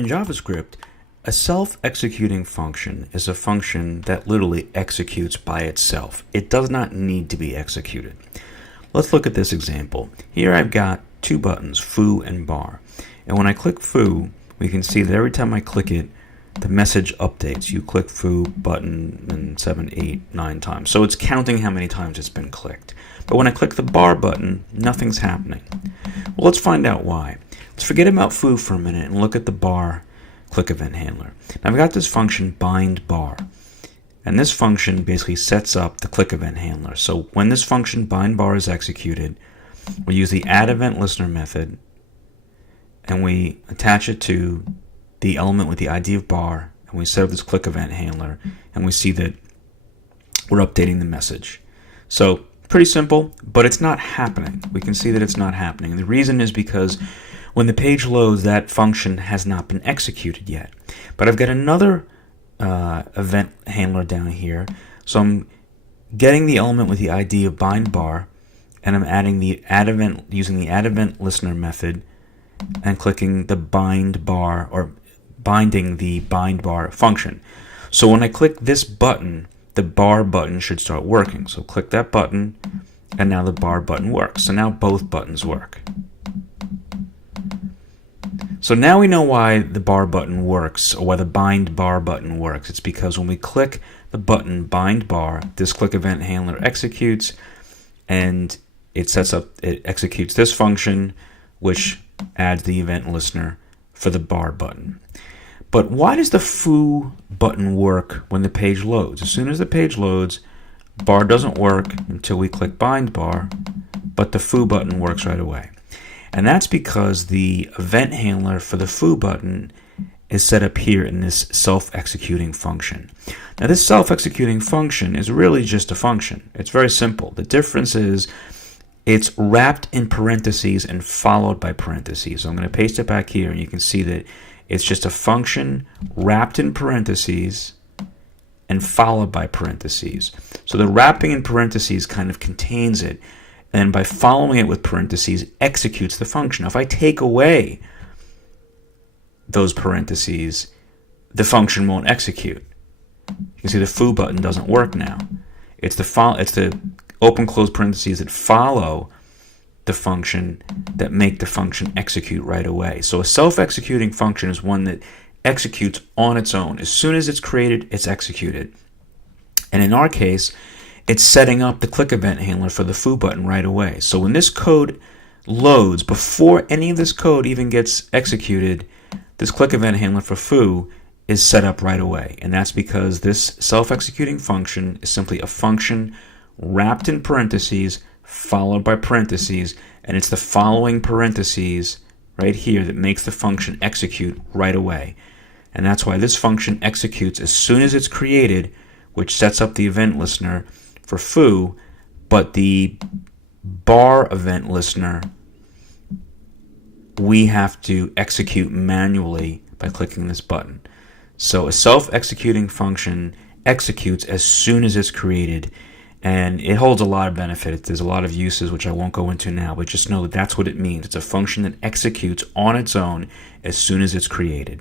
In JavaScript, a self-executing function is a function that literally executes by itself. It does not need to be executed. Let's look at this example. Here I've got two buttons, foo and bar. And when I click foo, we can see that every time I click it, the message updates. You click foo button and 7, 8, 9 times. So it's counting how many times it's been clicked. But when I click the bar button, nothing's happening. Well, let's find out why. Let's forget about foo for a minute and look at the bar click event handler. Now I've got this function bind bar. And this function basically sets up the click event handler. So when this function bind bar is executed, we use the add event listener method and we attach it to the element with the ID of bar, and we set up this click event handler, and we see that we're updating the message. So pretty simple, but it's not happening. We can see that it's not happening. And the reason is because when the page loads, that function has not been executed yet. But I've got another event handler down here. So I'm getting the element with the ID of bind bar, and I'm adding the add event using the add event listener method, and clicking the bind bar or binding the bind bar function. So when I click this button, the bar button should start working. So click that button, and now the bar button works. So now both buttons work. So now we know why the bar button works, or why the bind bar button works. It's because when we click the button bind bar, this click event handler executes, and it executes this function, which adds the event listener for the bar button. But why does the foo button work when the page loads? As soon as the page loads, bar doesn't work until we click bind bar, but the foo button works right away. And that's because the event handler for the foo button is set up here in this self-executing function. Now this self-executing function is really just a function. It's very simple. The difference is it's wrapped in parentheses and followed by parentheses. So I'm going to paste it back here, and you can see that it's just a function wrapped in parentheses and followed by parentheses. So the wrapping in parentheses kind of contains it, and by following it with parentheses, executes the function. Now, if I take away those parentheses, the function won't execute. You can see the foo button doesn't work now. It's the open close parentheses that follow the function that make the function execute right away. So a self-executing function is one that executes on its own. As soon as it's created, it's executed. And in our case, it's setting up the click event handler for the foo button right away. So when this code loads, before any of this code even gets executed, this click event handler for foo is set up right away. And that's because this self-executing function is simply a function wrapped in parentheses, followed by parentheses, and it's the following parentheses right here that makes the function execute right away. And that's why this function executes as soon as it's created, which sets up the event listener for foo, but the bar event listener we have to execute manually by clicking this button. So a self-executing function executes as soon as it's created, and it holds a lot of benefits. There's a lot of uses which I won't go into now, but just know that that's what it means. It's a function that executes on its own as soon as it's created.